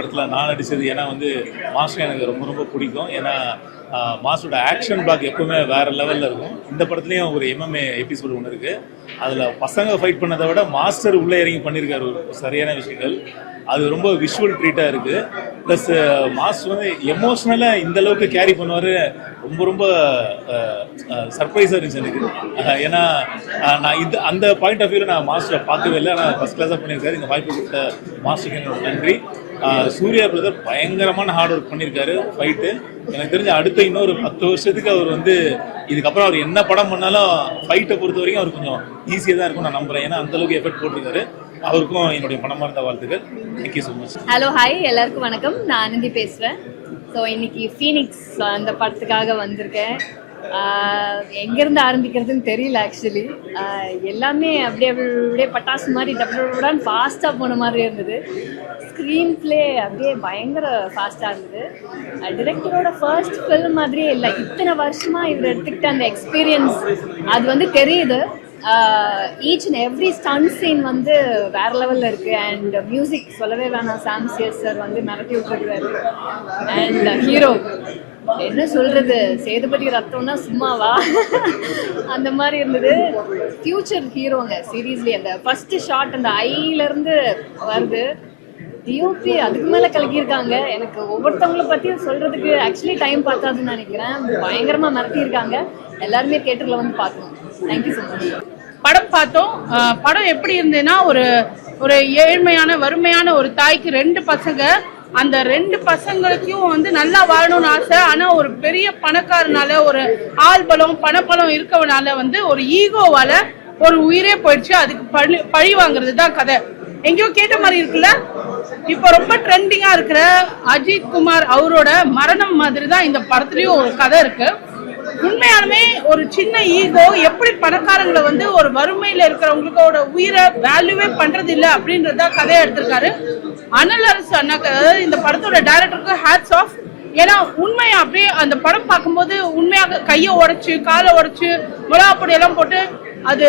படத்தில் நான் நடித்தது ஏன்னா வந்து மாஸ்டர் எனக்கு ரொம்ப ரொம்ப பிடிக்கும். ஏன்னா மாஸ்டரோட ஆக்ஷன் பிளாக் எப்பவுமே வேறு லெவலில் இருக்கும். இந்த படத்துலேயும் ஒரு எம்எம்ஏ எபிசோடு ஒன்று இருக்குது. அதில் பசங்க ஃபைட் பண்ணதை விட மாஸ்டர் உள்ளே இறங்கி பண்ணியிருக்காரு ஒரு சரியான விஷயங்கள். அது ரொம்ப விஷுவல் ட்ரீட்டாக இருக்குது. ப்ளஸ் மாஸ்டர் வந்து எமோஷ்னலாக இந்த அளவுக்கு கேரி பண்ணுவார். ரொம்ப ரொம்ப சர்ப்ரைஸாக இருந்துச்சு எனக்கு. ஏன்னா நான் அந்த பாயிண்ட் ஆஃப் வியூவில் நான் மாஸ்டரை பார்க்கவே இல்லை. ஆனால் ஃபஸ்ட் கிளாஸாக பண்ணியிருக்காரு. இந்த வாய்ப்பு கொடுத்த மாஸ்டருக்கு என்னோட நன்றி. சூர்யா பிரதர் பயங்கரமான ஹார்ட் ஒர்க் பண்ணியிருக்காரு ஃபைட்டு. எனக்கு தெரிஞ்ச அடுத்த இன்னொரு 10 வருஷத்துக்கு அவர் வந்து இதுக்கப்புறம் அவர் என்ன படம் பண்ணாலும் ஃபைட்டை பொறுத்த வரைக்கும் அவர் கொஞ்சம் ஈஸியாக தான் இருக்கும் நான் நம்புகிறேன். ஏன்னா அந்தளவுக்கு எஃபெக்ட் போட்டிருக்காரு. அவருக்கும் என்னுடைய மனமார்ந்த வாழ்த்துக்கள். Thank you so much. Hello hi எல்லாருக்கும் வணக்கம். நான் ஆனந்தி பேசுகிறேன். ஸோ இன்னைக்கு ஃபீனிக்ஸ் அந்த படத்துக்காக வந்திருக்கேன். எங்கேருந்து ஆரம்பிக்கிறதுன்னு தெரியல ஆக்சுவலி. எல்லாமே அப்படியே பட்டாசு மாதிரி டப்புடான்னு ஃபாஸ்ட்டாக போன மாதிரி இருந்தது. ஸ்க்ரீன் பிளே அப்படியே பயங்கர ஃபாஸ்ட்டாக இருந்தது. டிரெக்டரோட ஃபர்ஸ்ட் ஃபில்ம் மாதிரியே இல்லை. இத்தனை வருஷமாக இவர் எடுத்துக்கிட்ட அந்த எக்ஸ்பீரியன்ஸ் அது வந்து தெரியுது. Each and every stunt scene வந்து வேற லெவலில் இருக்குது. அண்ட் மியூசிக் சொல்லவே வேணாம். சாம் சிஎஸ் சார் வந்து மிரட்டி விட்டுருக்காரு. அண்ட் ஹீரோ என்ன சொல்கிறது, சேதுபதி ரத்தம்னா சும்மாவா அந்த மாதிரி இருந்தது. ஃபியூச்சர் ஹீரோங்க சீரியஸ்லி. அந்த ஃபர்ஸ்ட் ஷாட் அந்த ஐலேருந்து வருது. டிஓபி அதுக்கு மேலே கலக்கியிருக்காங்க. எனக்கு ஒவ்வொருத்தவங்களை பற்றியும் சொல்கிறதுக்கு ஆக்சுவலி டைம் பார்த்தாதுன்னு நினைக்கிறேன். பயங்கரமாக மிரட்டியிருக்காங்க. எல்லாருமே தியேட்டரில் வந்து பார்க்கணும். Thank you so much. படம் பார்த்தோம். படம் எப்படி இருந்ததுன்னா, ஒரு ஏழ்மையான வறுமையான ஒரு தாய்க்கு 2 பசங்க. அந்த 2 பசங்களுக்கும் வந்து நல்லா வாழணும்னு ஆசை. ஆனா ஒரு பெரிய பணக்காரனால, ஒரு ஆள்பலம் பணப்பலம் இருக்கவனால வந்து ஒரு ஈகோவால ஒரு உயிரே போயிடுச்சு. அதுக்கு பழி வாங்குறது தான் கதை. எங்கேயோ கேட்ட மாதிரி இருக்குல்ல. இப்ப ரொம்ப ட்ரெண்டிங்கா இருக்கிற அஜித் குமார் அவரோட மரணம் மாதிரி தான் இந்த படத்துலயும் ஒரு கதை இருக்கு. உண்மையாலுமே ஒரு சின்ன ஈகோ எப்படி பணக்காரங்களை வந்து ஒரு வறுமையில இருக்கிறவங்களோட உயிரை வேல்யூவே பண்றது இல்லை அப்படின்றத கதையை எடுத்திருக்காரு. அனல் அரசு அண்ணாக்கு, அதாவது இந்த படத்தோட டைரக்டருக்கு ஹேட்ஸ் ஆஃப். ஏன்னா உண்மையா அப்படியே அந்த படம் பார்க்கும்போது உண்மையாக கையை உடைச்சு காலை உடைச்சு மிளகாப்பொடி எல்லாம் போட்டு அது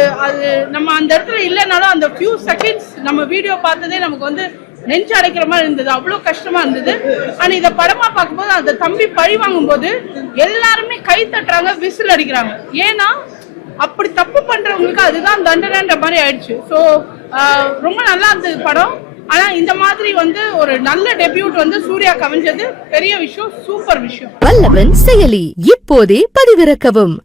நம்ம அந்த இடத்துல இல்லைனாலும் அந்த ஃபியூ செகண்ட்ஸ் நம்ம வீடியோ பார்த்ததே நமக்கு வந்து நெஞ்சு அடைக்கிற மாதிரி இருந்தது. அவ்வளோ கஷ்டமா இருந்தது. ஆனா இதை படமா பார்க்கும்போது அந்த தம்பி பழி வாங்கும் போது எல்லாருமே கை தட்டுறாங்க, விசில் அடிக்கிறாங்க. ஏன்னா அப்படி தப்பு பண்றவங்களுக்கு அதுதான் தண்டனைன்ற மாதிரி ஆயிடுச்சு. ஸோ ரொம்ப நல்லா இருந்தது படம். ஆனா இந்த மாதிரி வந்து ஒரு நல்ல டெபியூட் வந்து சூர்யா கவிஞ்சது பெரிய விஷயம், சூப்பர் விஷயம். வல்லவன் செயலி இப்போதே பதிவிறக்கவும்.